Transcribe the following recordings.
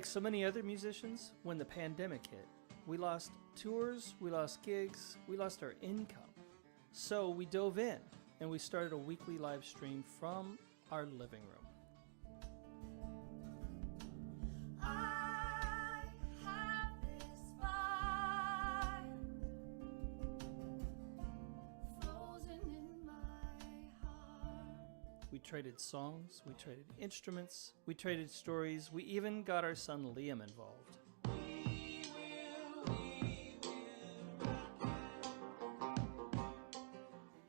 like so many other musicians, when the pandemic hit, we lost tours, we lost gigs, we lost our income. So we dove in and we started a weekly live stream from our living room. We traded songs, we traded instruments, we traded stories, we even got our son Liam involved.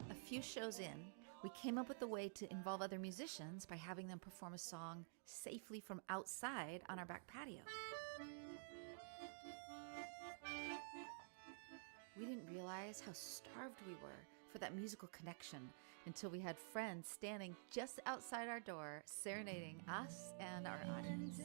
A few shows in, we came up with a way to involve other musicians by having them perform a song safely from outside on our back patio. We didn't realize how starved we were for that musical connection until we had friends standing just outside our door serenading us and our audience.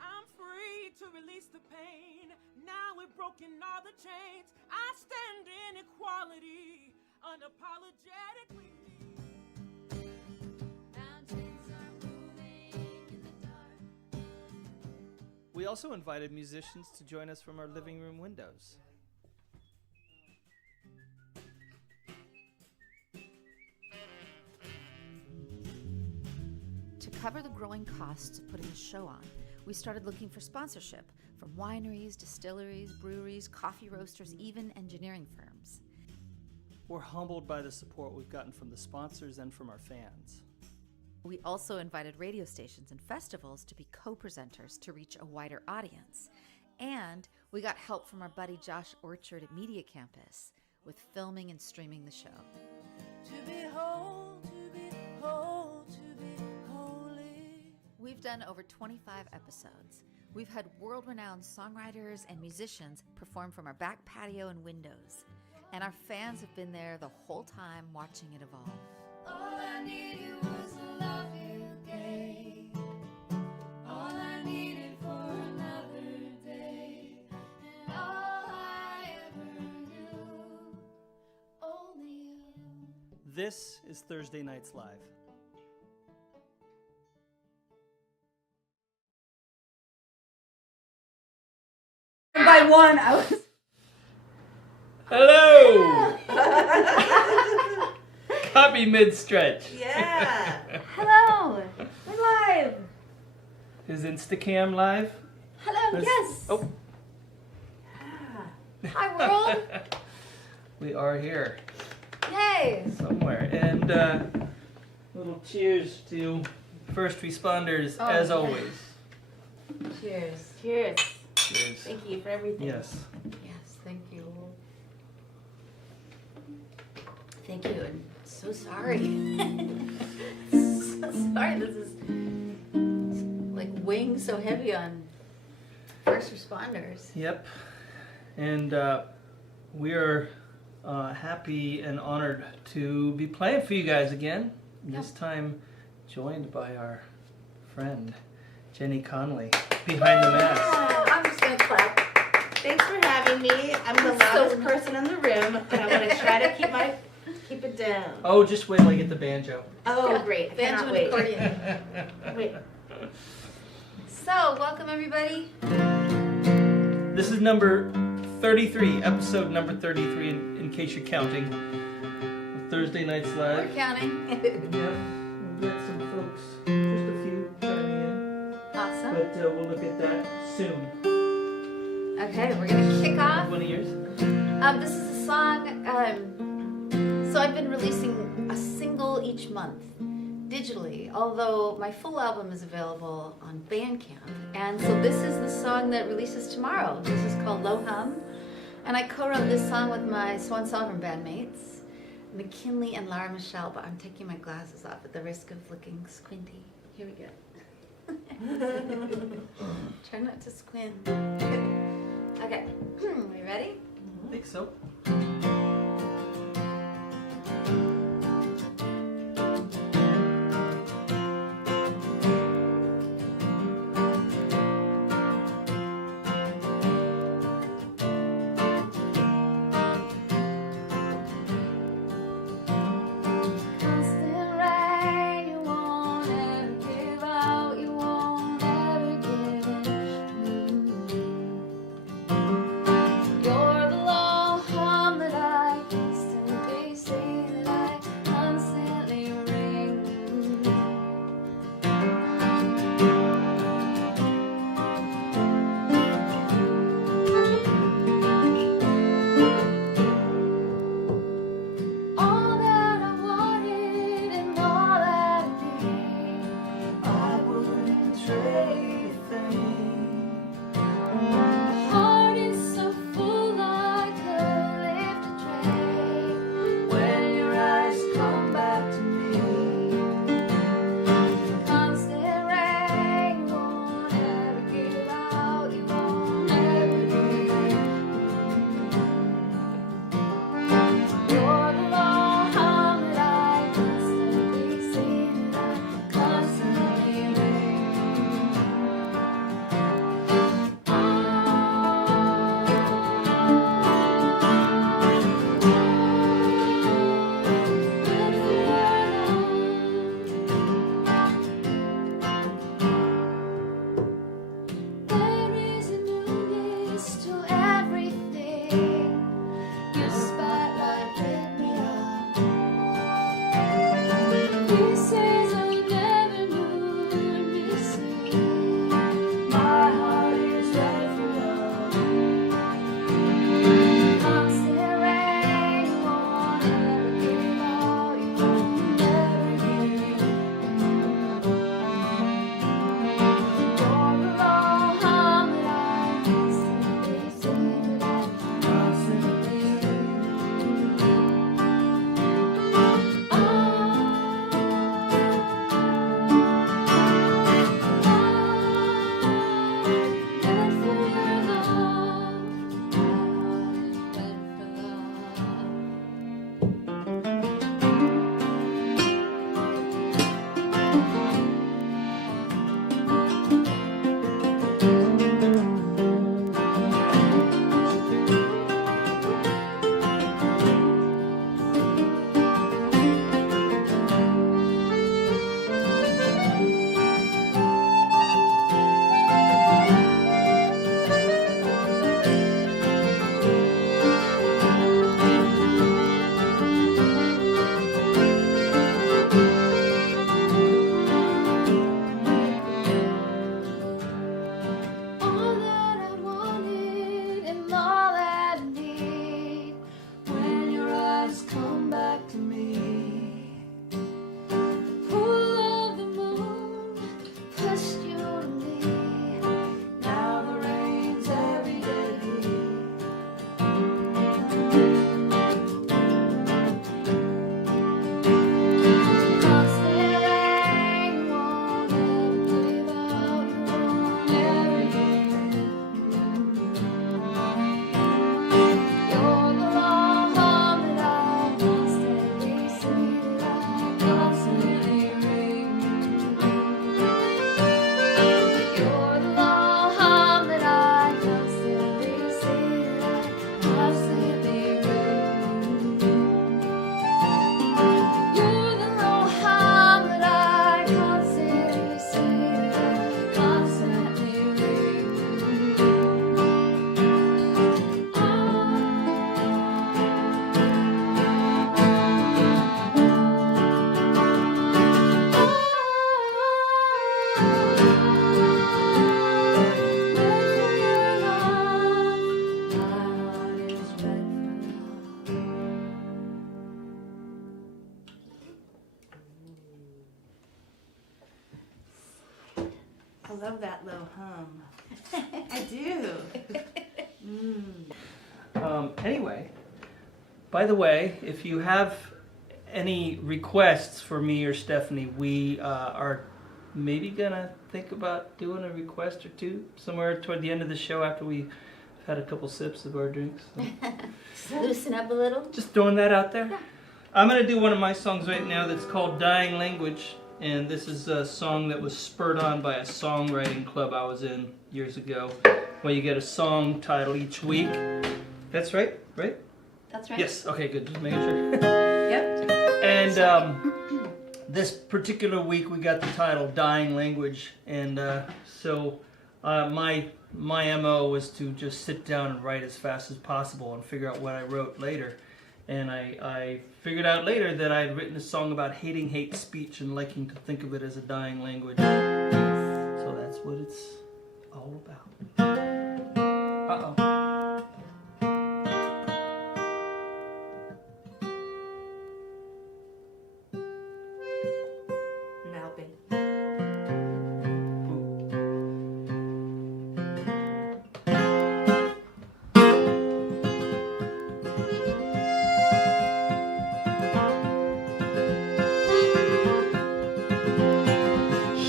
I'm free to release the pain. Now we've broken all the chains. I stand in equality, unapologetically. We also invited musicians to join us from our living room windows. To cover the growing costs of putting a show on, we started looking for sponsorship from wineries, distilleries, breweries, coffee roasters, even engineering firms. We're humbled by the support we've gotten from the sponsors and from our fans. We also invited radio stations and festivals to be co-presenters to reach a wider audience. And we got help from our buddy Josh Orchard at Media Campus with filming and streaming the show. To be whole, to be whole, to be holy. We've done over 25 episodes. We've had world-renowned songwriters and musicians perform from our back patio and windows. And our fans have been there the whole time watching it evolve. All I needed was the love you gave. All I needed for another day. And all I ever knew, only you. This is Thursday Nights Live. By one, I was. Hello! Copy mid-stretch. Yeah. Hello. We're live. Is Instacam live? Hello. Yes. Oh, Yeah. Hi, world. we are here Yay. somewhere. And little cheers to first responders, Oh, as yeah. always. Cheers. Cheers. Cheers. Thank you for everything. Yes. Yes. Thank you. Thank you. And so sorry. So sorry. This is like weighing so heavy on first responders. Yep. And we are happy and honored to be playing for you guys again. This time joined by our friend, Jenny Conlee, behind the mask. I'm just gonna clap. Thanks for having me. I'm the loudest person in the room, and I'm gonna try to keep it down. Oh, just wait till I get the banjo. Oh, great! I Banjo cannot and wait. accordion. Wait. So, welcome everybody. This is number 33, episode number 33, in case you're counting. Thursday Nights We're Live. counting. Yep, we'll get some folks, just a few turning in, Awesome. but we'll look at that soon. Okay, we're gonna kick off. One of yours? This is a song. So I've been releasing a single each month digitally, although my full album is available on Bandcamp. And so this is the song that releases tomorrow. This is called Low Hum. And I co-wrote this song with my Swan Sovereign bandmates, McKinley and Lara Michelle, but I'm taking my glasses off at the risk of looking squinty. Here we go. Try not to squint. Okay, we ready? I think so. low hum. I do. Anyway, by the way, if you have any requests for me or Stephanie, we are maybe gonna think about doing a request or two somewhere toward the end of the show after we've had a couple sips of our drinks. So. Loosen up a little. Just throwing that out there. Yeah. I'm gonna do one of my songs right now that's called Dying Language, and this is a song that was spurred on by a songwriting club I was in years ago, where you get a song title each week. That's right? Right? That's right. Yes. Okay, good. Just making sure. Yep. And this particular week we got the title Dying Language, and so my MO was to just sit down and write as fast as possible and figure out what I wrote later. And I figured out later that I had written a song about hating hate speech and liking to think of it as a dying language. So that's what it's all about. Uh-oh. Now, babe.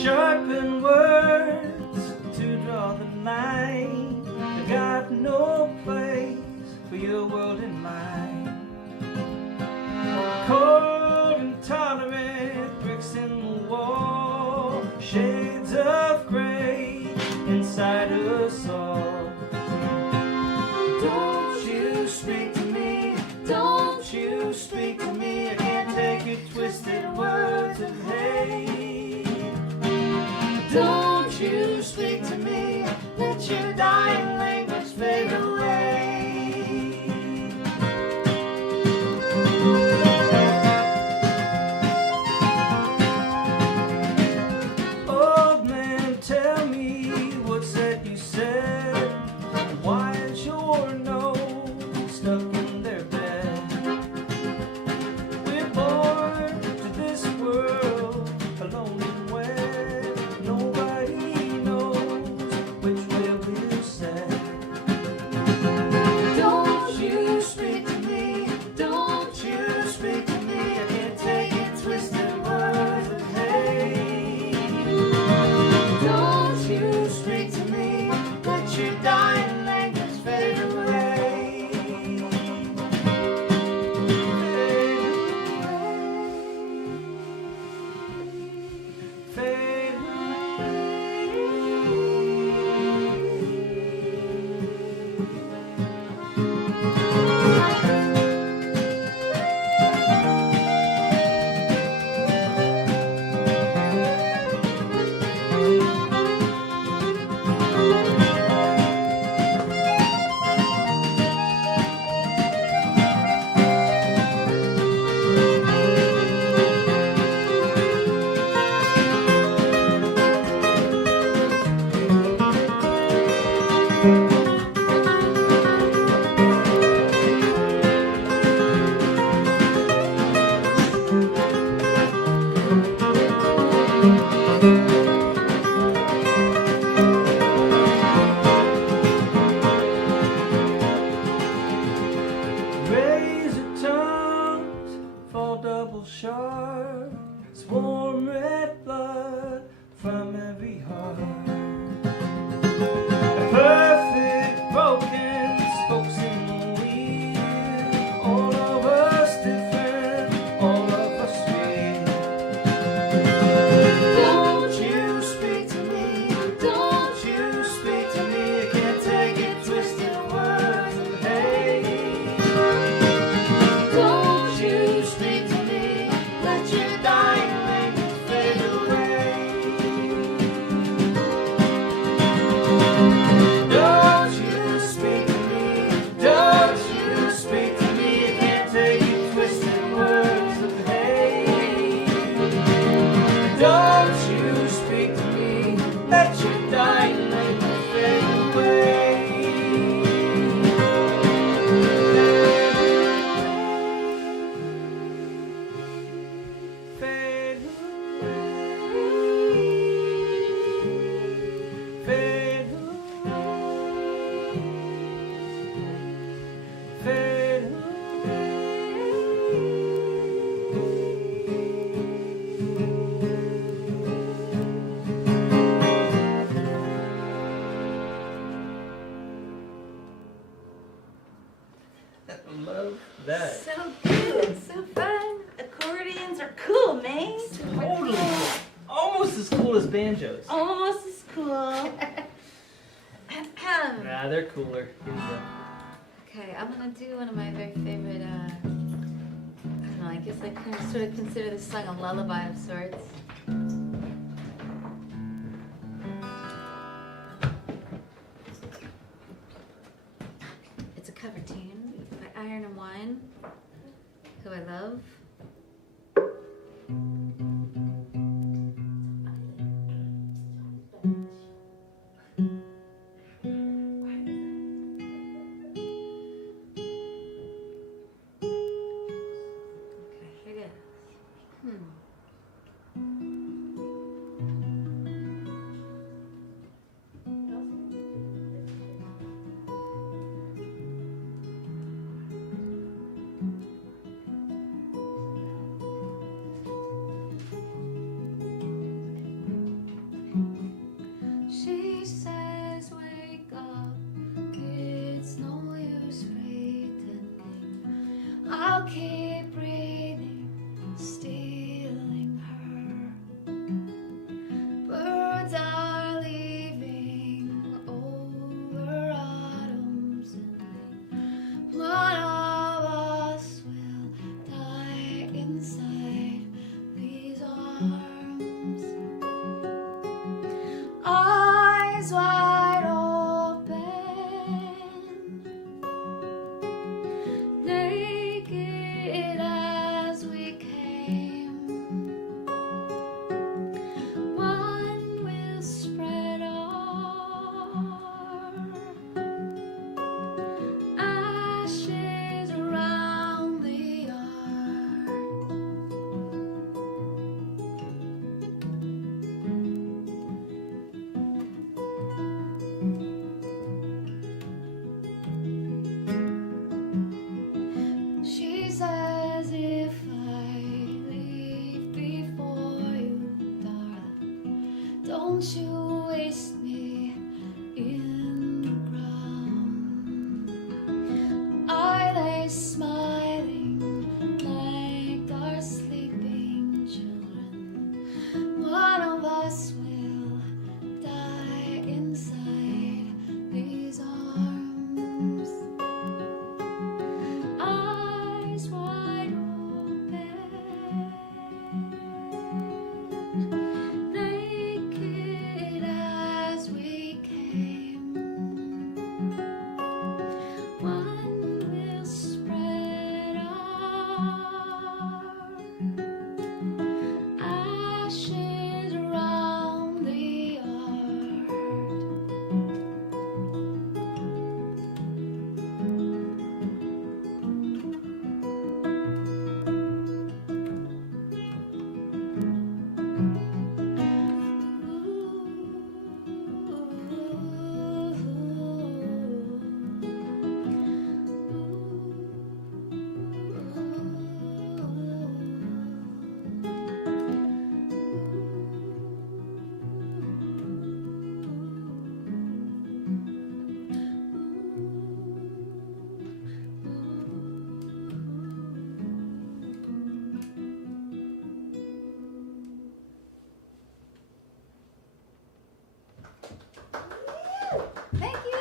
Sharpen words to draw the line. I got no place for your world in mine. Cold, intolerant bricks in the wall, shades of gray inside us all. Don't you speak to me, don't you speak to me. I can't take your twisted words of hate. Don't you speak to me, let your dying language fade away. Old man, tell me what's that you said? Why is your nose stuck in their bed? We're born to this world alone and wet. Nobody knows which way we'll set. Don't you speak to me, don't you speak to me. I can't take it twisted words of hate. Don't you speak to me, let your dying language fade away. Fade razor tongues fall double sharp. It's warm red blood from every heart. A perfect broken spokes in the wheel. All of us different, all of us real. Don't you speak to me, don't you speak to me. I can't take it twisted words of hate. Don't you speak to me, let your dying language fade away. Don't you speak to me, don't you speak to me. I can't take your twisted words of hate. Don't you speak to me, let your dying language fade away. Fade away. Love that. So good, so fun. Accordions are cool, man. Totally cool. Almost as cool as banjos. Almost as cool. Nah, they're cooler. Here you go. Okay, I'm gonna do one of my very favorite, I don't know, I guess I kind of sort of consider this song a lullaby of sorts. It's a cover tune by Iron and Wine, who I love. Okay, here it is. She says, wake up, it's no use pretending. I'll keep breathing, stealing her. Birds are leaving over autumn's ending. One of us will die inside these arms. Eyes wide open, naked as we came. One will spread our ashes around the yard. She says if I leave before you, darling, don't you waste me in the ground. I lay smiling like our sleeping children. One of us will die inside these arms. Eyes wide open, naked as we came. One will spread our ashes around the yard. Thank you.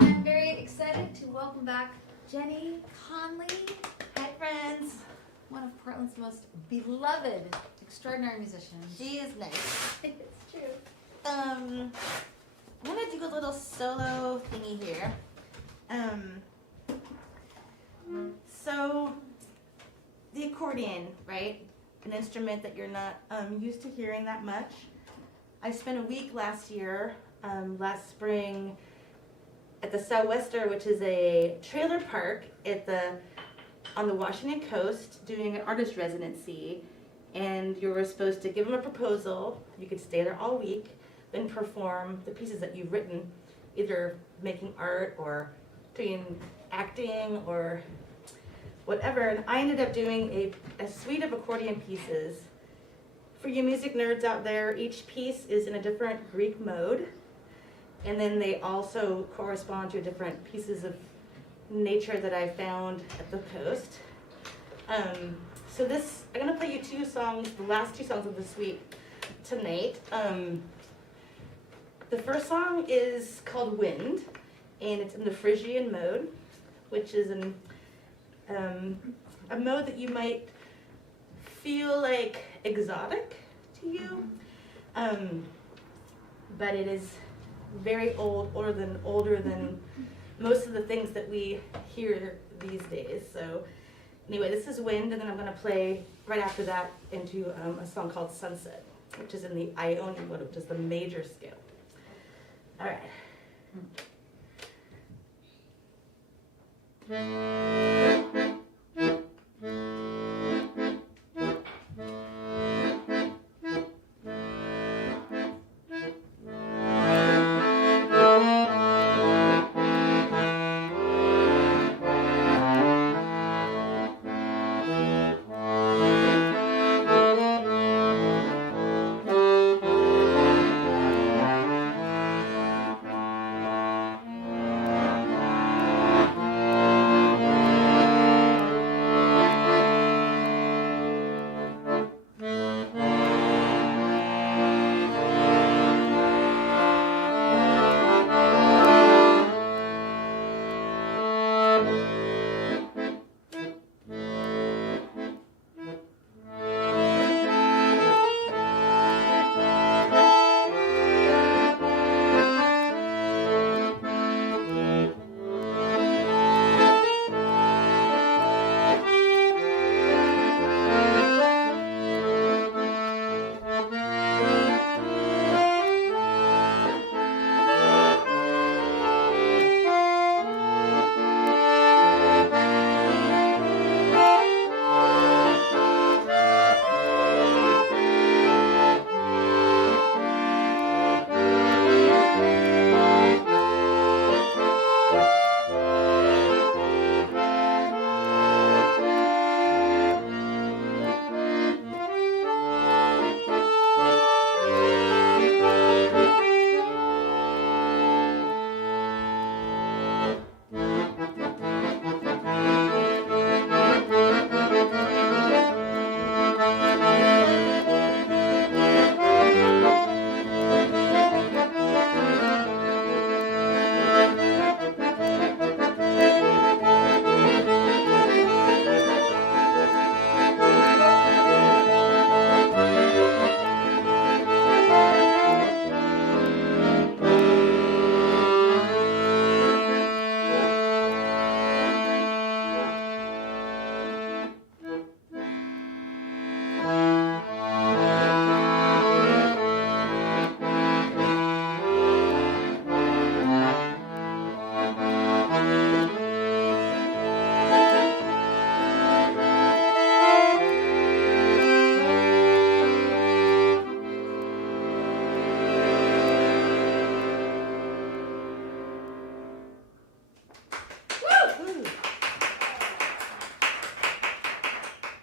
I'm very excited to welcome back Jenny Conlee, Hi, friends. one of Portland's most beloved, extraordinary musicians. She is nice. It's true. I'm gonna do a little solo thingy here. So the accordion, right? An instrument that you're not used to hearing that much. I spent a week last year, last spring, at the Southwester, which is a trailer park on the Washington coast, doing an artist residency. And you were supposed to give them a proposal. You could stay there all week, then perform the pieces that you've written, either making art or doing acting or whatever. And I ended up doing a suite of accordion pieces. For you music nerds out there, each piece is in a different Greek mode. And then they also correspond to different pieces of nature that I found at the coast. So this, I'm gonna play you two songs, the last two songs of the suite tonight. The first song is called Wind, and it's in the Phrygian mode, which is a mode that you might feel like exotic to you, but it is very older than most of the things that we hear these days. So anyway, this is Wind, and then I'm going to play right after that into a song called Sunset, which is in the Ionian mode, which is the major scale. All right.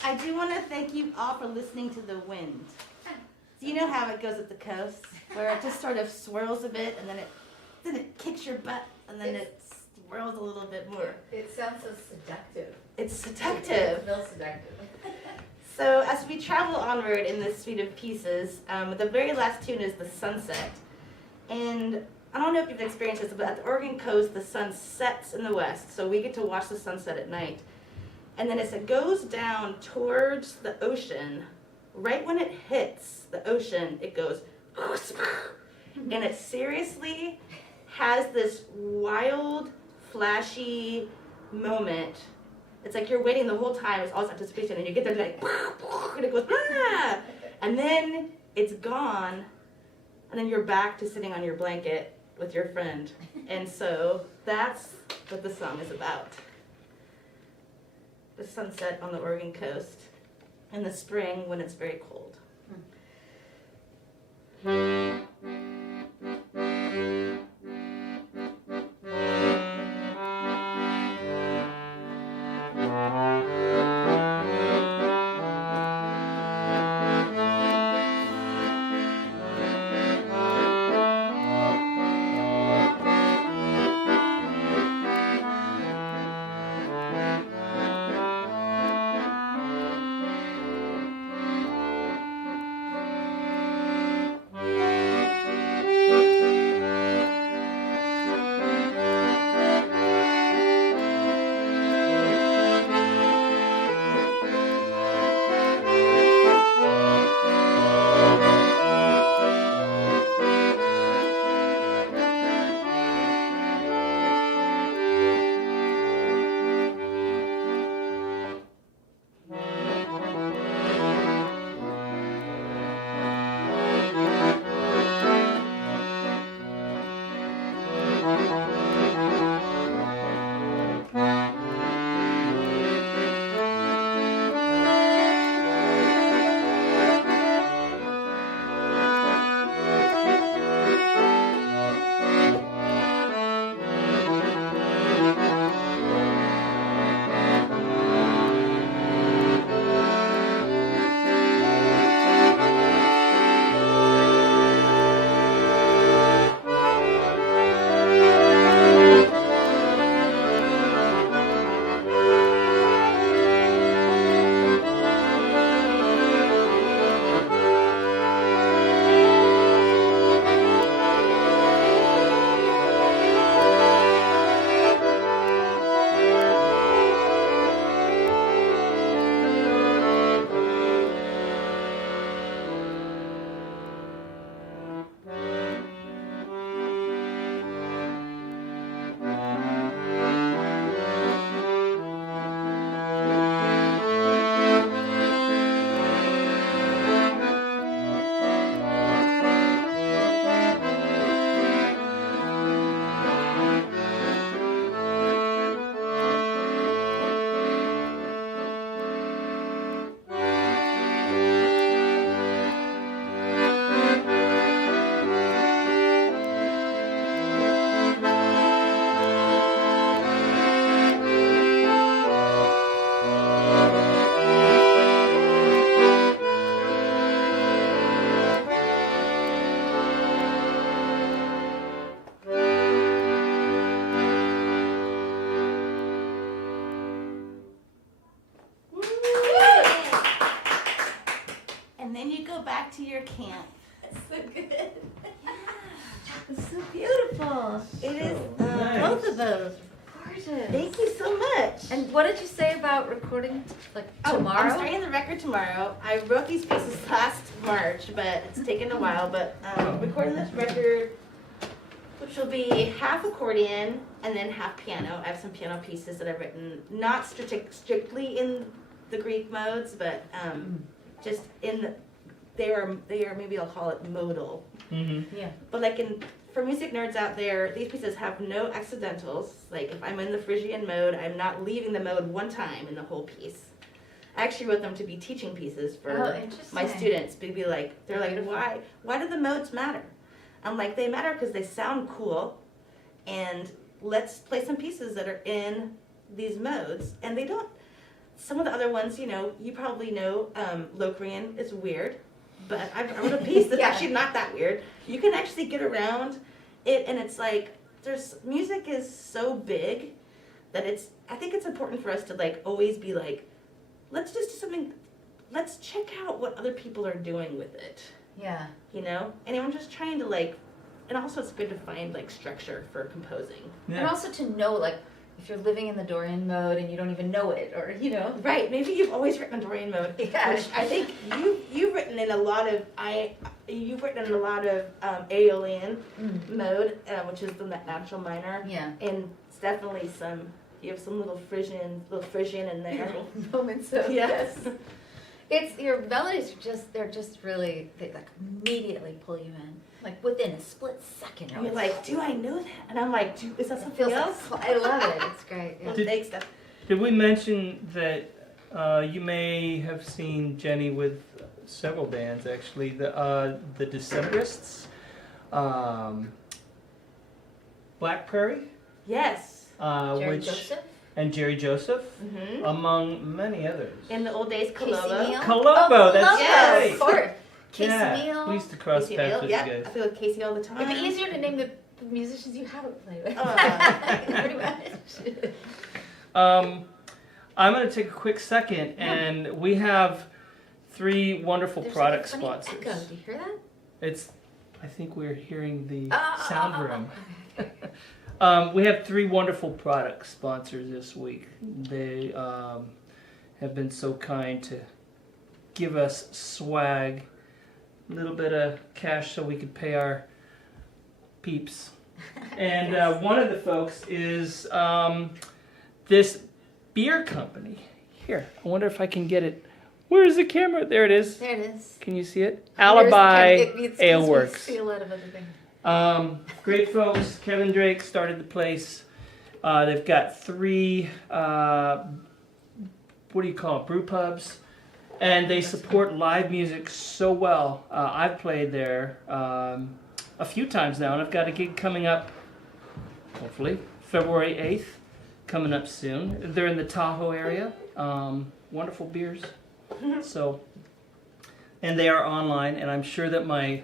I do want to thank you all for listening to the wind. Do you know how it goes at the coast, where it just sort of swirls a bit, and then it kicks your butt, and then it swirls a little bit more. It sounds so seductive. It's seductive. It feels seductive. So as we travel onward in this suite of pieces, the very last tune is the sunset. And I don't know if you've experienced this, but at the Oregon coast, the sun sets in the west, so we get to watch the sunset at night. And then as it goes down towards the ocean, right when it hits the ocean, it goes, and it seriously has this wild, flashy moment. It's like you're waiting the whole time, it's all this anticipation, and you get there like, and it goes, ah! And then it's gone, and then you're back to sitting on your blanket with your friend. And so that's what the song is about. The sunset on the Oregon coast in the spring when it's very cold. to your camp. That's so good. It's so beautiful. It is. Nice. Both of those. Gorgeous. Thank you so much. And what did you say about recording tomorrow? I'm starting the record tomorrow. I wrote these pieces last March, but it's taken a while. But recording this record, which will be half accordion and then half piano. I have some piano pieces that I've written, not strictly in the Greek modes, but just in the, they are maybe I'll call it modal. Mm-hmm. Yeah. But for music nerds out there, these pieces have no accidentals. Like if I'm in the Phrygian mode, I'm not leaving the mode one time in the whole piece. I actually wrote them to be teaching pieces for my students. They're like, why do the modes matter? I'm like, they matter because they sound cool, and let's play some pieces that are in these modes. And they don't, some of the other ones, you probably know, Locrian is weird. But I wrote a piece that's actually not that weird. You can actually get around it, and it's like music is so big that I think it's important for us to always be like, let's just do something. Let's check out what other people are doing with it. Yeah. And I'm just trying to and also it's good to find structure for composing. Yeah. And also to know if you're living in the Dorian mode and you don't even know it, or Right, maybe you've always written in Dorian mode. Yeah. Which I think you've written in a lot of Aeolian mode, which is the natural minor. Yeah. And it's definitely you have some little Frisian in there. Moments of Yes. It's your melodies they're just really they immediately pull you in. Within a split second. And you're like, do I know that? And I'm like, is that something else? I love it. It's great. Yeah. Thanks, Steph. Did we mention that you may have seen Jenny with several bands actually? The Decemberists, Black Prairie, Yes. Jerry which Joseph? and Jerry Joseph, Mm-hmm. among many others. In the old days, Casey Cololo. Neal? Colombo, that's Yes. right. Of course. Casey Yeah, Neal. we used to cross Casey paths Neal. with Yeah, you I guys. feel like Casey all the time. It'd be easier to name the musicians you haven't played with. Pretty much. I'm going to take a quick second, and we have 3 wonderful There's product a funny sponsors. echo. Do you hear that? I think we're hearing the Ah. sound room. We have 3 wonderful product sponsors this week. They have been so kind to give us swag, a little bit of cash so we could pay our peeps. And one of the folks is this beer company. Here, I wonder if I can get it. Where's the camera? There it is. There it is. Can you see it? Alibi Ale Works. See a lot of other things. Great folks. Kevin Drake started the place. They've got 3, what do you call it, brew pubs. And they support live music so well. I've played there a few times now, and I've got a gig coming up, hopefully, February 8th, coming up soon. They're in the Tahoe area. Wonderful beers. So, and they are online, and I'm sure that my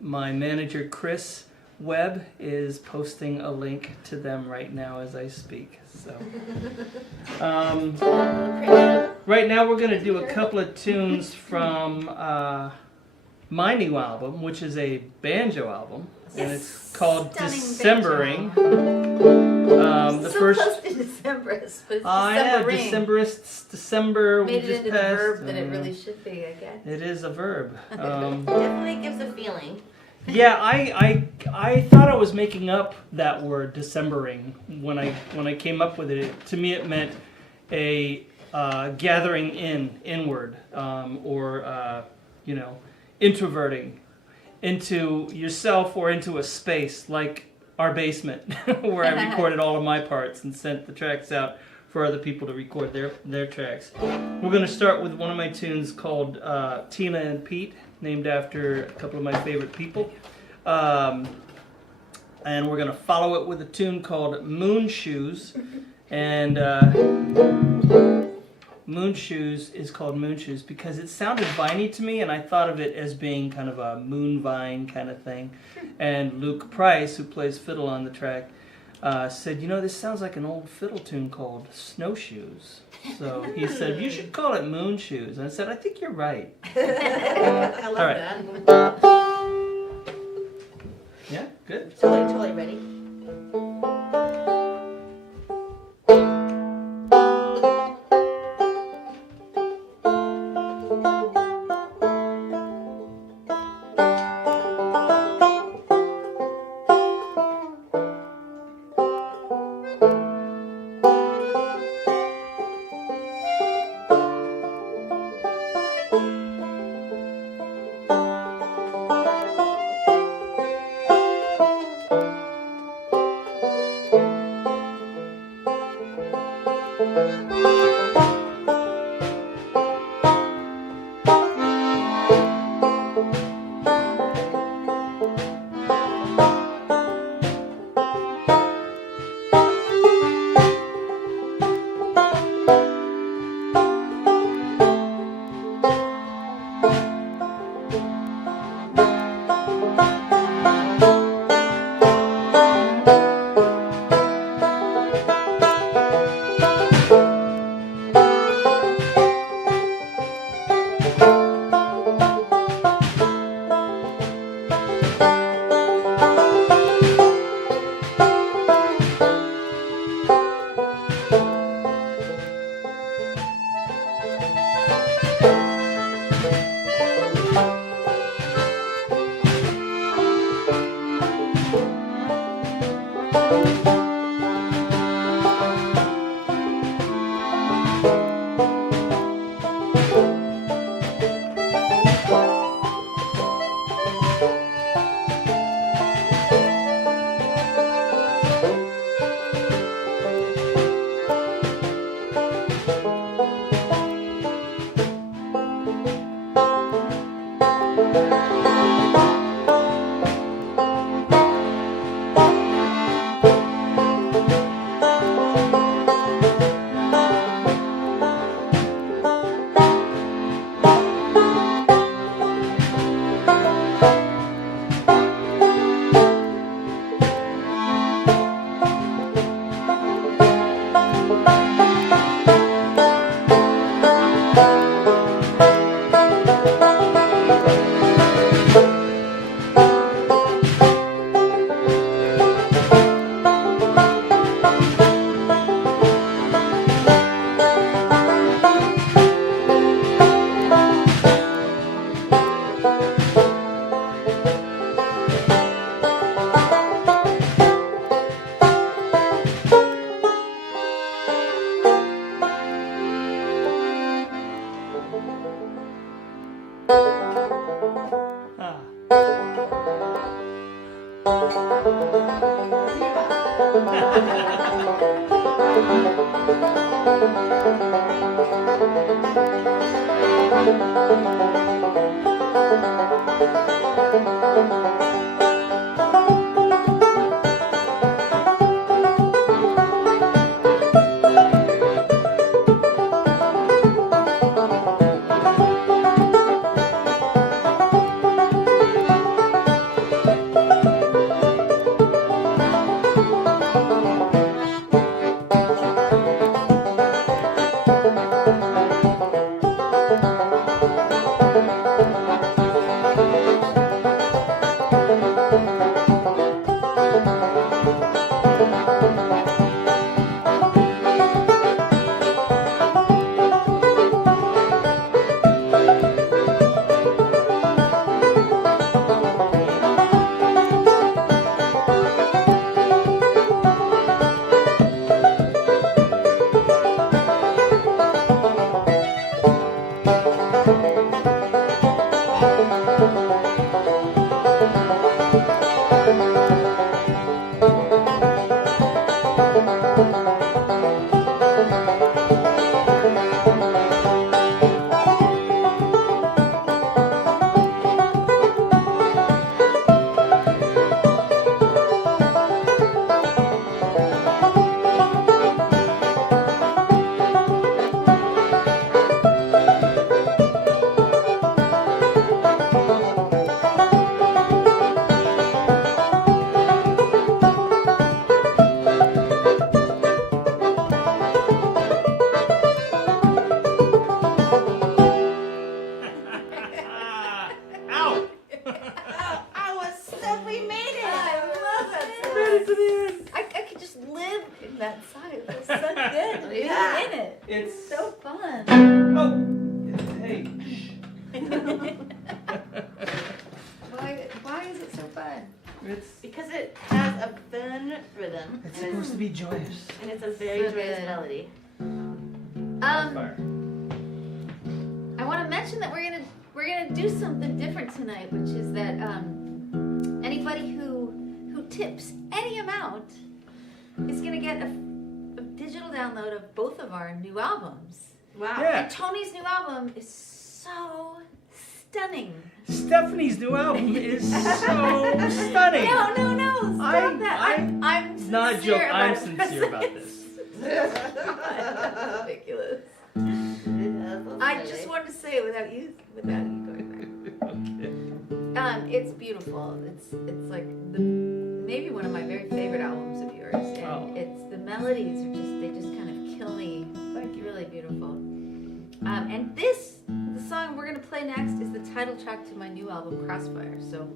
manager, Chris Webb, is posting a link to them right now as I speak. So, right now we're going to do a couple of tunes from my new album, which is a banjo album, and it's called Stunning Decembering. The So first, close to Decemberists, but it's yeah, Decembering. Decemberists, December. Made we it just into the passed, verb that it really should be, I guess. It is a verb. Definitely gives a feeling. Yeah, I thought I was making up that word Decembering when I came up with it. To me, it meant a gathering inward, or introverting into yourself or into a space like our basement, where I recorded all of my parts and sent the tracks out for other people to record their tracks. We're going to start with one of my tunes called Tina and Pete, named after a couple of my favorite people. And we're going to follow it with a tune called Moon Shoes. And Moon Shoes is called Moon Shoes because it sounded viney to me, and I thought of it as being kind of a moon vine kind of thing. And Luke Price, who plays fiddle on the track, said, you know, this sounds like an old fiddle tune called Snowshoes. So he said, you should call it Moon Shoes. And I said, I think you're right. I love All right. that. Yeah, good. Totally ready. listening. I could just live in that song. It feels so good to be Yeah. in it. It's So fun. Oh, hey. Why is it so fun? It's Because it has a fun rhythm. it's supposed to be joyous. And it's a very So joyous good. melody. Fire. I want to mention that we're gonna do something different tonight, which is that anybody who tips any amount is gonna get a digital download of both of our new albums. Wow. Yeah. And Tony's new album is so stunning. Stephanie's new album is so stunning. No, stop that. I'm sincere Not a joke. about I'm it. sincere about this. That's ridiculous. I just wanted to say it without you going back. Okay. It's beautiful. It's like maybe one of my very favorite albums of yours. And Oh. it's the melodies are they just kind of kill me. Thank you. Really beautiful. And the song we're gonna play next is the title track to my new album, Crossfire. So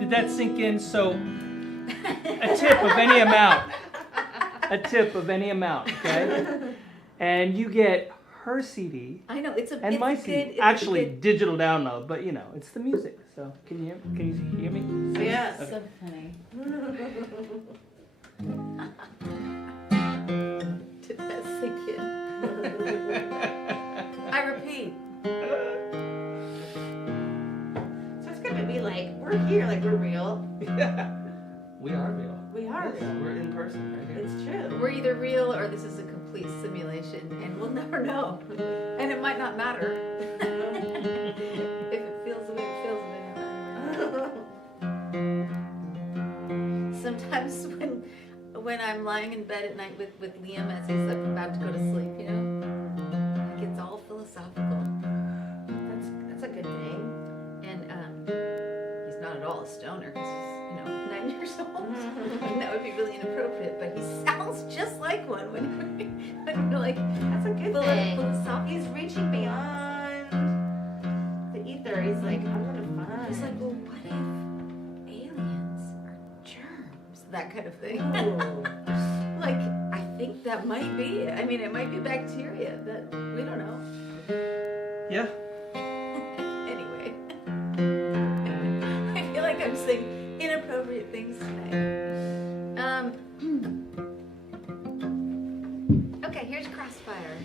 Did that sink in? So, a tip of any amount. A tip of any amount, okay? And you get her CD I know it's and my good, CD. it's Actually, good. digital download, but you know, it's the music. So, can you hear me? Yes. So funny. Did that sink in? I repeat. So it's gonna be like, we're here, like we're real. Yeah. We are real. We are real. We're in person right here. It's true. We're either real or this is a complete simulation, and we'll never know. And it might not matter. If it feels the way it feels, it might not matter. Sometimes when I'm lying in bed at night with Liam as he's like about to go to sleep, you know, it gets all philosophical. That's a good thing. And he's not at all a stoner because he's 9 years old. And that would be really inappropriate. But he sounds just like one when you're like, That's a good thing. philosophical. He's reaching beyond the ether. He's like, I'm gonna find. He's like, well, what if aliens are germs? That kind of thing. Ooh. Like, I think that might be it. I mean, it might be bacteria. That we don't know. Yeah. Anyway, I feel like I'm saying inappropriate things tonight. Okay, here's Crossfire.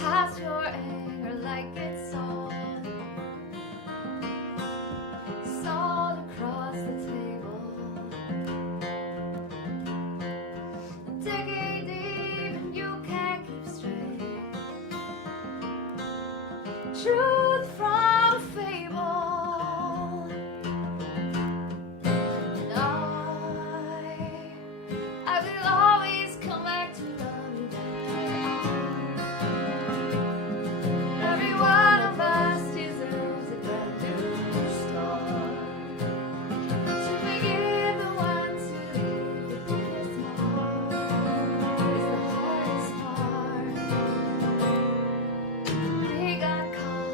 Pass your anger like it's salt, salt across the table. Digging deep and you can't keep straight. Truth from fable. And I will always come back to love you. Every one of us deserves a brand new start. To forgive the ones who leave the biggest mark is the hardest part. We got caught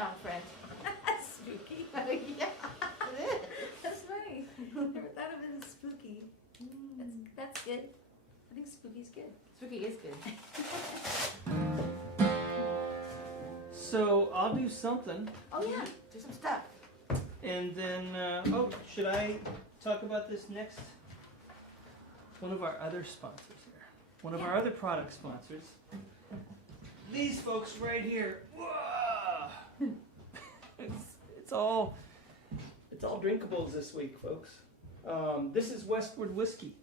song, friend. Spooky. Oh, yeah. That's funny. Never thought of it as spooky. That's good. I think spooky's good. Spooky is good. So I'll do something, Oh, yeah. Do some stuff. and then should I talk about this next? One of our other sponsors here. One of our other product sponsors. These folks right here. Whoa! it's all drinkables this week, folks. This is Westward Whiskey.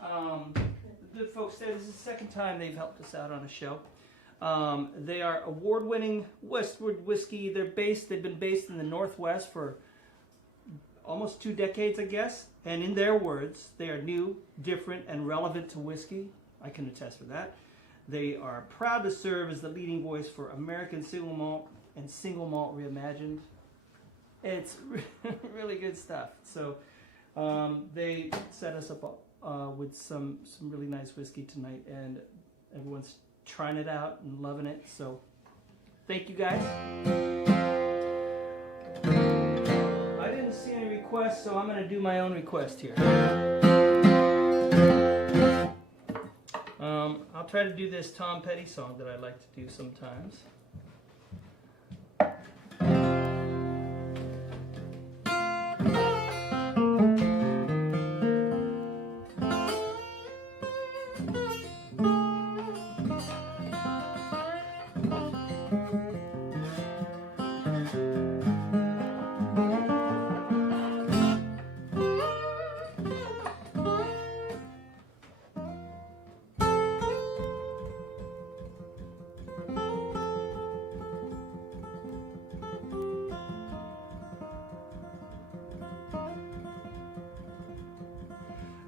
The folks there, this is the second time they've helped us out on a show. They are award-winning Westward Whiskey. They've been based in the Northwest for almost 2 decades, I guess. And in their words, they are new, different, and relevant to whiskey. I can attest to that. They are proud to serve as the leading voice for American single malt and single malt reimagined. It's really good stuff. So they set us up with some really nice whiskey tonight, and everyone's trying it out and loving it. So thank you guys. I didn't see any requests, so I'm going to do my own request here. I'll try to do this Tom Petty song that I like to do sometimes.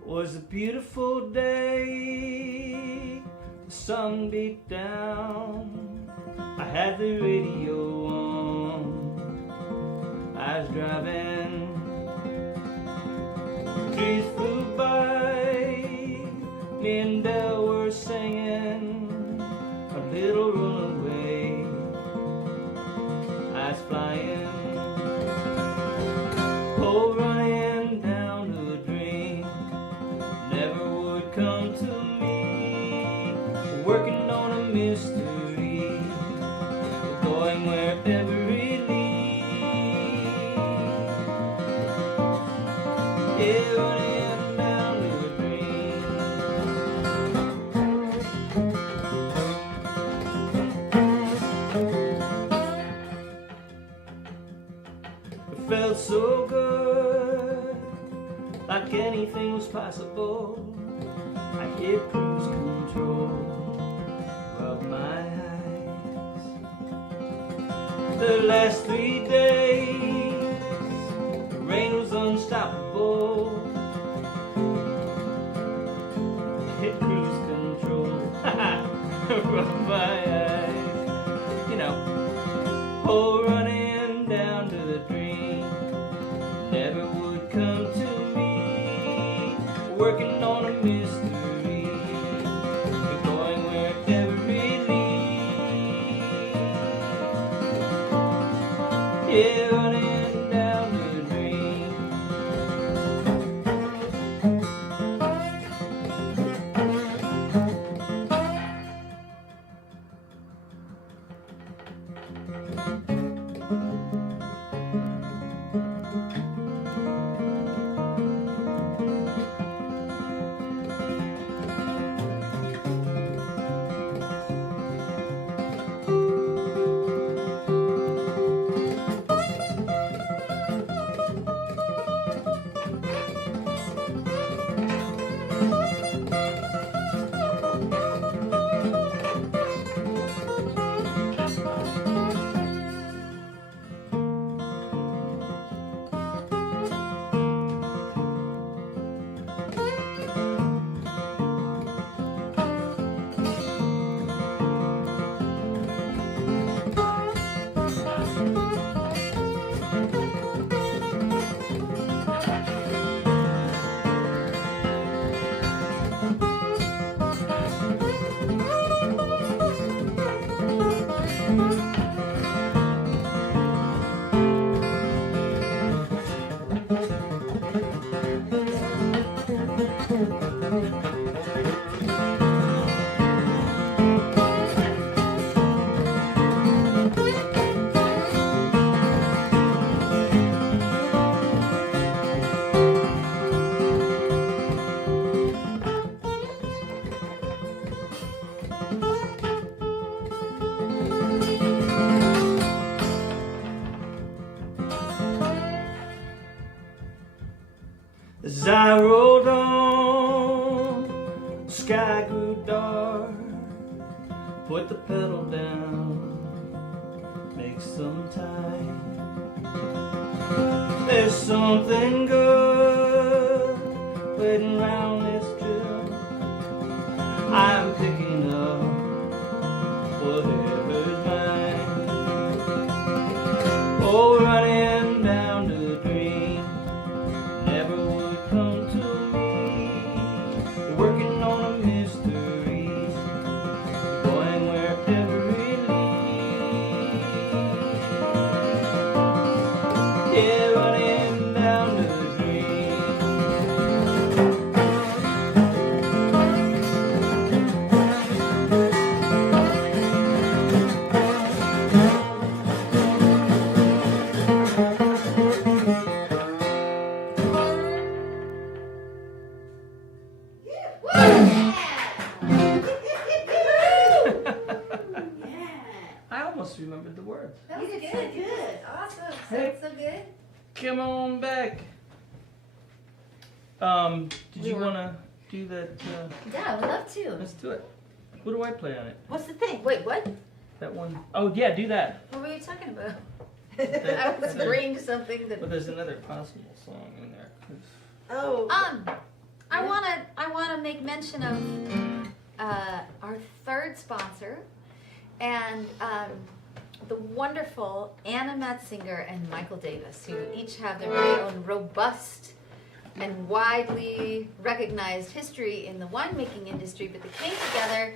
Was a beautiful day, the sun beat down, I had the radio on, I was driving, trees flew by, me and Belle were singing a little runaway, I was flying, oh running down to a dream, never would come to me, working on a mystery, going wherever it leads, yeah, running down to a dream. It felt so good, like anything was possible. I hit cruise control, rubbed my eyes. The last 3 days, the rain was unstoppable. Hit cruise control, rubbed my eyes. You know, oh, running down to the dream, never would come to me, working on a mystery, going wherever it leads, yeah, running down to the dream. As I rolled on, the sky grew dark. Put the pedal down, make some time. There's something good waiting round this drill. I'm picking up whatever's mine. Oh, running down the dream never would come to me. Working on a mystery, going wherever it leads. Yeah, running down the dream. I almost remembered the words. That was You did good. so good. Awesome. Hey. So good. Come on back. Did you want to do that? Yeah, I would love to. Let's do it. What do I play on it? What's the thing? Wait, what? That one? Oh, yeah, do that. What were you talking about? That- I was that- agreeing to something that. But there's another possible song in there. 'cause- Oh. I wanna make mention of our third sponsor, and the wonderful Anna Metzinger and Michael Davis, who each have their very own robust and widely recognized history in the winemaking industry, but they came together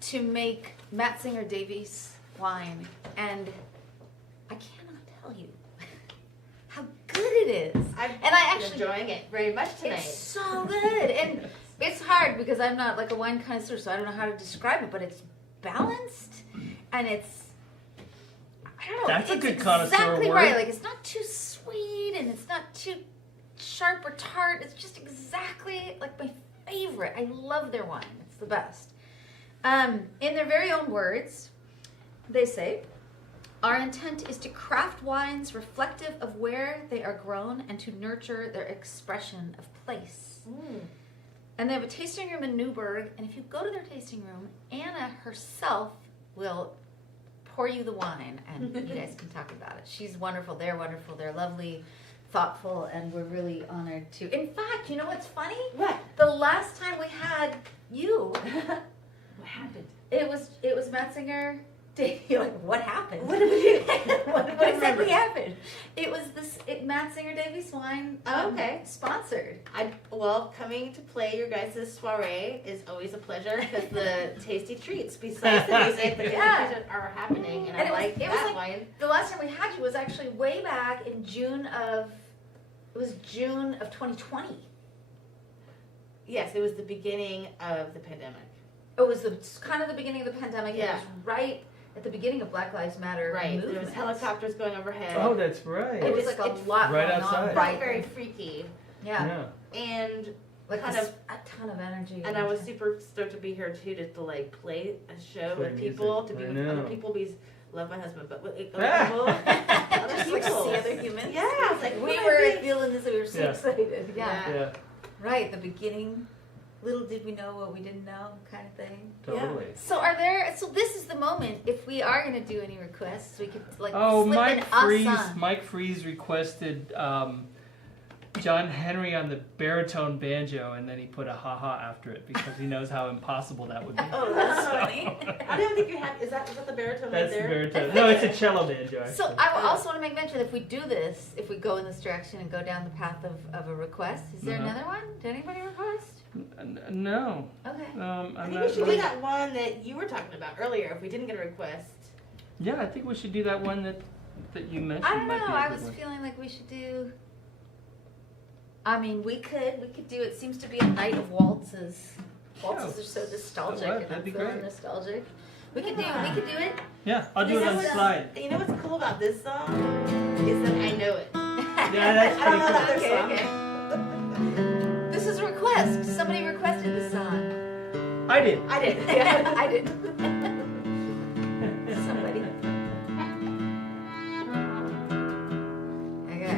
to make Metzinger Davies wine, and I cannot tell you how good it is. I'm And I actually enjoying it very much tonight. It's so good, and it's hard because I'm not like a wine connoisseur, so I don't know how to describe it. But it's balanced, and it's I don't know. That's a it's good connoisseur exactly word. right. Like it's not too sweet, and it's not too sharp or tart. It's just exactly like my favorite. I love their wine. It's the best. In their very own words, they say, "Our intent is to craft wines reflective of where they are grown and to nurture their expression of place." And they have a tasting room in Newburgh, and if you go to their tasting room, Anna herself will pour you the wine, and you guys can talk about it. She's wonderful. They're lovely, thoughtful, and we're really honored to. In fact, you know what's funny? What? The last time we had you, What happened? it was Metzinger. You're like, what happened? What did we do? what I remember. exactly happened? It was Metzinger Davies Wine. Oh, okay. Sponsored. Well, coming to play your guys' soiree is always a pleasure because the tasty treats besides the music, the Yeah. tasty are happening, and And I like it was that like- wine. The last time we had you was actually way back in June of 2020. Yes, it was the beginning of the pandemic. It was kind of the beginning of the pandemic. It Yeah. was right at the beginning of Black Lives Matter Right. movement. There was helicopters going overhead. Oh, that's right. It was It's- like a it's lot right going outside. on. It Right. felt very freaky, Yeah. and Like kind this- of- a ton of energy. I was super stoked to be here too, just to like play a show Play with people, music. to be I with know. other people. Love my husband, but with other Ah. people, other Just like people. see other humans. Yeah, I was like, We what were I did- feeling this. We were so Yeah. excited. Yeah. Yeah, Right. The beginning. Little did we know what we didn't know, kind of thing. totally. So so this is the moment. If we are going to do any requests, we could like Oh, slip in Mike Freeze requested John Henry on the baritone banjo, and then he put a ha-ha after it because he knows how impossible that would be. Oh, that's So- funny. I don't think you have. Is that the baritone That's right the there? baritone. No, it's a cello banjo. So actually. I also want to make mention, if we do this, if we go in this direction and go down the path of a request, is there Uh-huh. another one? Did anybody request? No. Okay. I'm I think not we should do really- that one that you were talking about earlier. If we didn't get a request, Yeah, I think we should do that one that you mentioned. I don't might know. be a I good was one. feeling like we should do. I mean, we could do it. Seems to be a night of waltzes. Waltzes are so nostalgic, Alright, and that'd I'm be feeling great. nostalgic. We could do it. Yeah, I'll do it on the slide. You know what's cool about this song is that I know it. Yeah, that's I don't know that pretty other Okay, song. okay. This is a request. Somebody requested this song. cool. I did. I did. Yeah, I did. Somebody. Okay.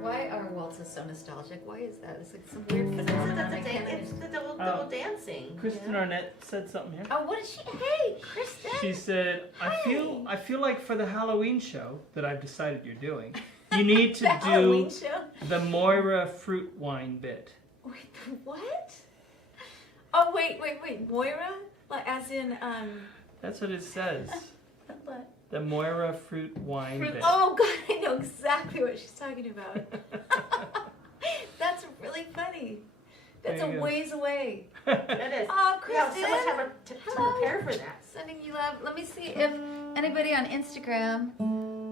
Why are waltzes so nostalgic? Why is that? It's like some weird phenomenon. I can't It's understand. the double dancing. Kristen Arnett said something here. Oh, what did she? Hey, Kristen. She said, Hey. I feel like for the Halloween show that I've decided you're doing, you need to The Halloween do show? the Moira fruit wine bit. Wait, what? Oh, wait. Moira? Like, as in, That's what it says. what? The Moira fruit wine bit. Oh, God, I know exactly what she's talking about. That's really funny. That's There you a go. ways away. That is. Oh, We have Kristen. so much time to Hello. prepare for that. Sending you love. Let me see if anybody on Instagram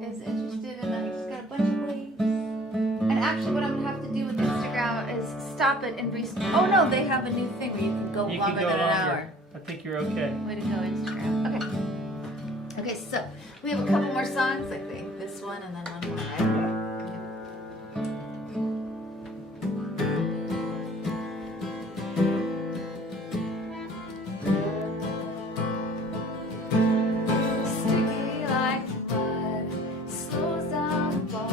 is interested in that. I just got a bunch of waves. And actually, what I'm going to have to do with Instagram is stop it and restart. Oh, no, they have a new thing where you can go You longer can go than an longer. hour. I think you're okay. Way to go, Instagram. Okay. Okay, so we have a couple more songs, I think. This one and then one more, right? Sticky like mud, slows down the ball.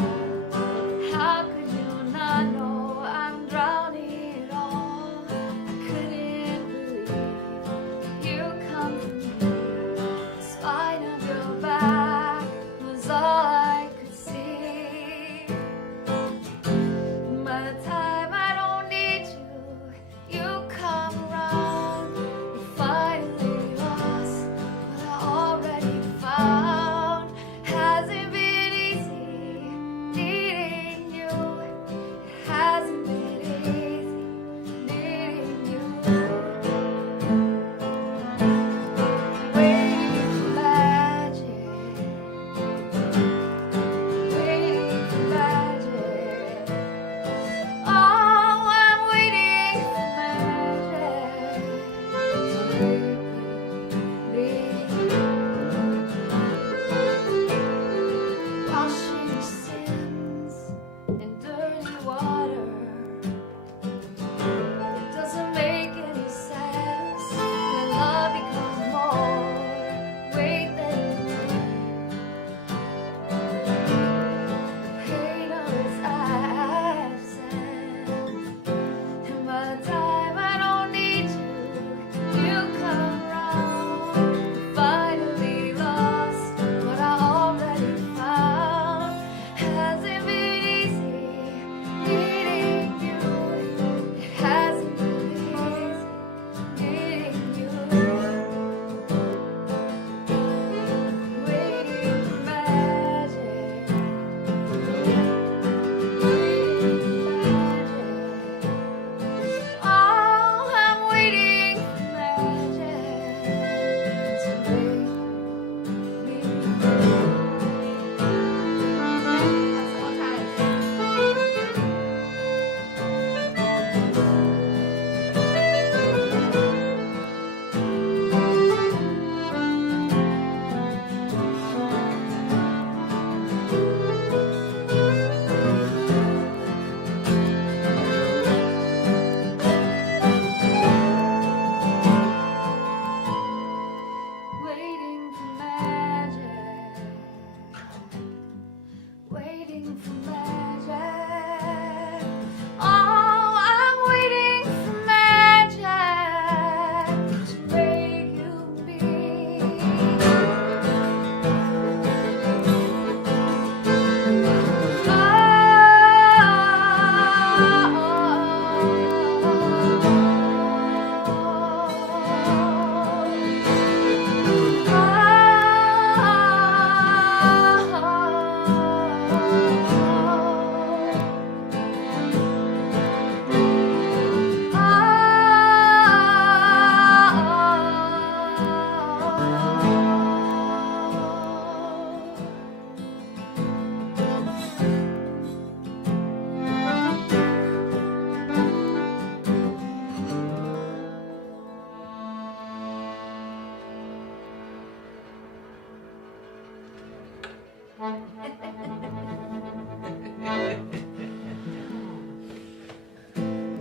How could you not know I'm drowning it all? I couldn't believe you come for me. The spine of your back was all I could see. By the time I don't need you, you come around. You finally lost what I already found. Hasn't been easy needing you. It hasn't been easy needing you. Waiting for magic. Waiting for magic. Oh, I'm waiting for magic. Washing your sins in dirty water. It doesn't make any sense when love becomes more weight than you need. The pain of its absence. And by the time I don't need you, you come around. Finally lost what I already found.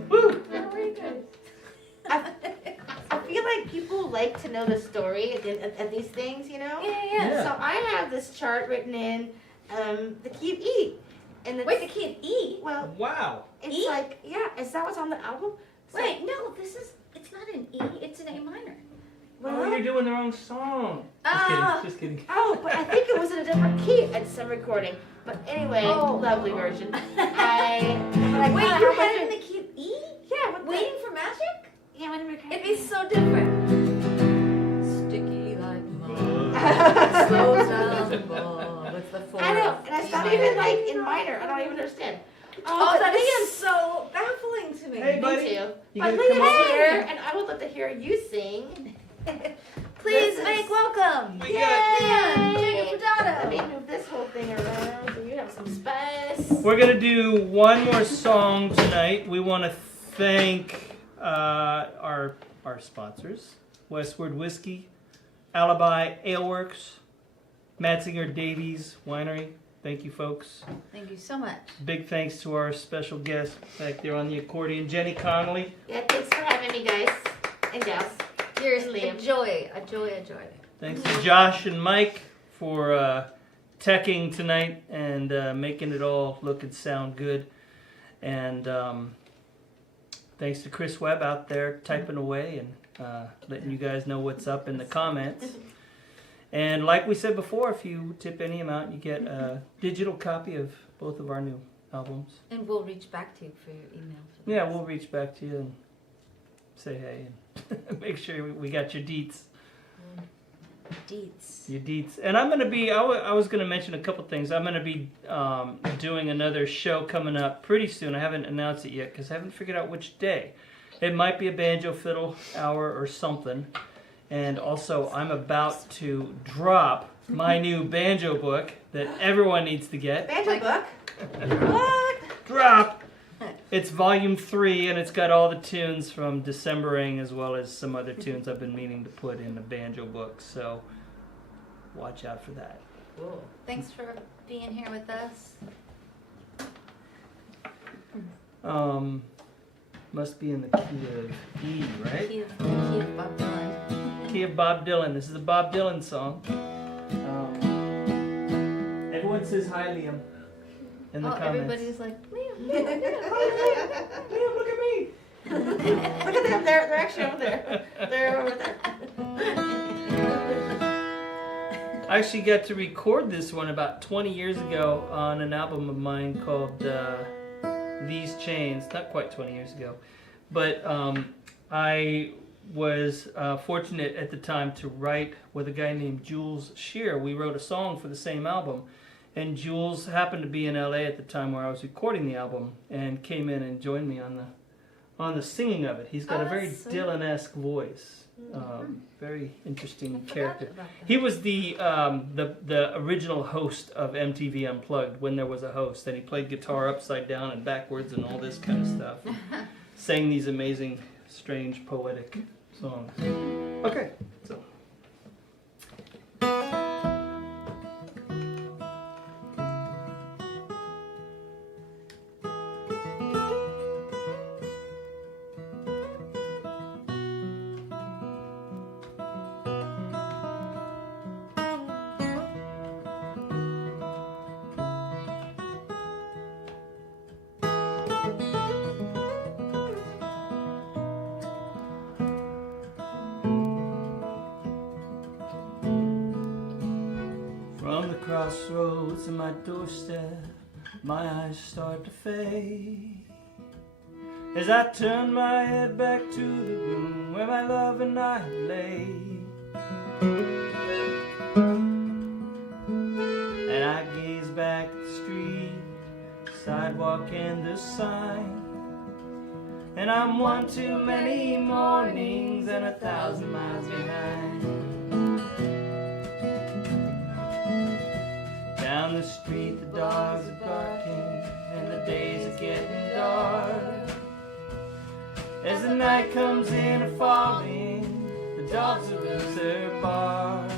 Woo! Very good. I feel like people like to know the story at these things, you know? Yeah. Yeah. So I have this chart written in the key of E. And Wait, the key of E? Well, Wow. it's E? like, yeah, is that what's on the album? So- Wait, no, it's not an E, it's an A minor. Oh, you're doing the wrong song. Ah. Just kidding. Oh, but I think it was in a different key at some recording. But anyway, Oh. lovely version. Wait, But you how had it in much the key of E? Yeah, what Waiting for magic? Yeah, wait a minute. It'd be so different. Sticky like mud, slows down the ball with the fourth. I know, and it's not even like in minor. I don't even understand. Oh, that is is so baffling to me. Hey, buddy. Me too. You But gonna come Leah's on? here, and I would love to hear you sing. Please This make is- welcome. We Yay! got- Junior Let me Furtado. move this whole thing around so you have some space. We're gonna do one more song tonight. We want to thank our sponsors: Westward Whiskey, Alibi Aleworks, Matzinger Davies Winery. Thank you, folks. Thank you so much. Big thanks to our special guest back there on the accordion, Jenny Conlee. Yeah, thanks for having me, guys and gals. Here's Liam. a joy. Thanks to Josh and Mike for teching tonight and making it all look and sound good. And thanks to Chris Webb out there typing away and letting you guys know what's up in the comments. And like we said before, if you tip any amount, you get a digital copy of both of our new albums. And we'll reach back to you for your email. Yeah, we'll reach back to you and say hey and make sure we got your deets. Deets. Your deets. And I'm going to be, I was going to mention a couple things. I'm going to be doing another show coming up pretty soon. I haven't announced it yet because I haven't figured out which day. It might be a banjo fiddle hour or something. And also, I'm about to drop my new banjo book that everyone needs to get. Banjo book? What? Drop! It's volume 3, and it's got all the tunes from Decembering as well as some other tunes I've been meaning to put in the banjo book. So, watch out for that. Cool. Thanks for being here with us. Must be in the key of E, right? Key of Bob Dylan. Key of Bob Dylan. This is a Bob Dylan song. Everyone says hi, Liam, in the comments. Everybody's like, Liam, Liam, Liam, look at me. Look at them. They're actually over there. They're over there. I actually got to record this one about 20 years ago on an album of mine called These Chains. Not quite 20 years ago. But I was fortunate at the time to write with a guy named Jules Shear. We wrote a song for the same album. And Jules happened to be in LA at the time where I was recording the album and came in and joined me on the singing of it. He's got a very that's sweet. Dylan-esque voice. Very interesting forgot character. about that. He was the original host of MTV Unplugged when there was a host, and he played guitar upside down and backwards and all this kind of stuff. Sang these amazing, strange, poetic songs. Okay, so. From the crossroads of my doorstep, my eyes start to fade as I turn my head back to the room where my love and I lay. And I gaze back at the street, sidewalk and the sign, and I'm one too many mornings and 1,000 miles behind. Down the street the dogs are barking and the days are getting dark. As the night comes in a falling, the dogs will lose their bark.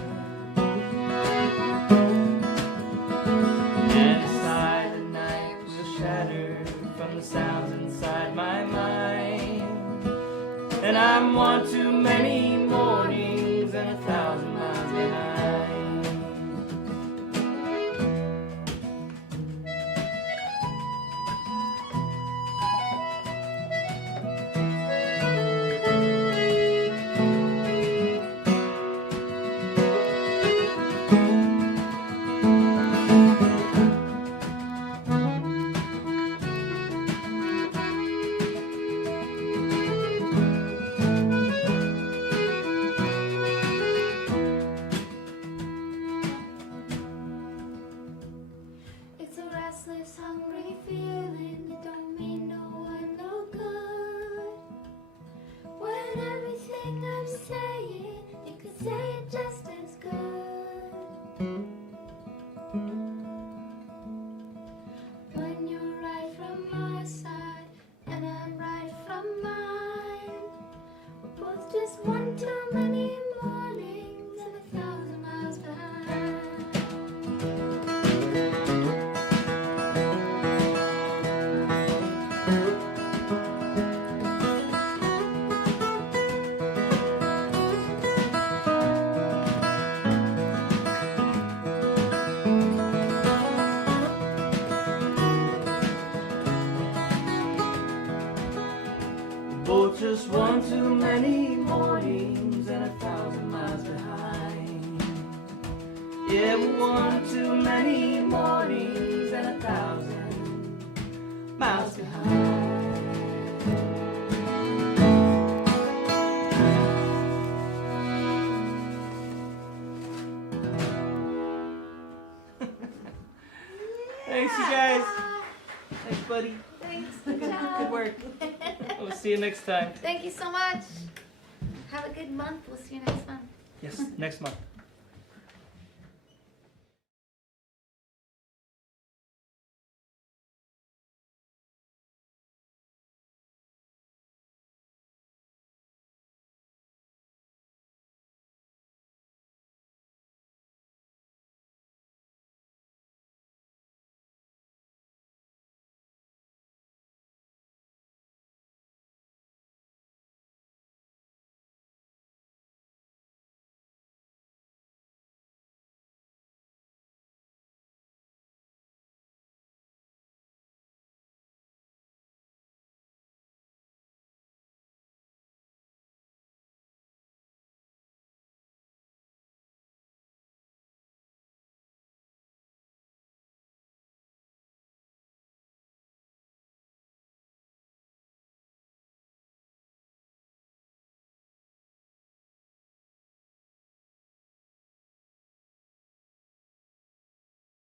restless, hungry feeling that don't mean no one no good. When everything I'm saying, you could say it just as good. When you're right from my side and I'm right from mine, we're both just one too many mornings and 1,000 miles behind. Both just one too many mornings and 1,000 miles behind. Yeah, we're one too many mornings and 1,000 miles behind. Thanks, you guys. Thanks, buddy. Thanks. Good job. Good work. We'll see you next time. Thank you so much. Have a good month. We'll see you next month. Yes, next month.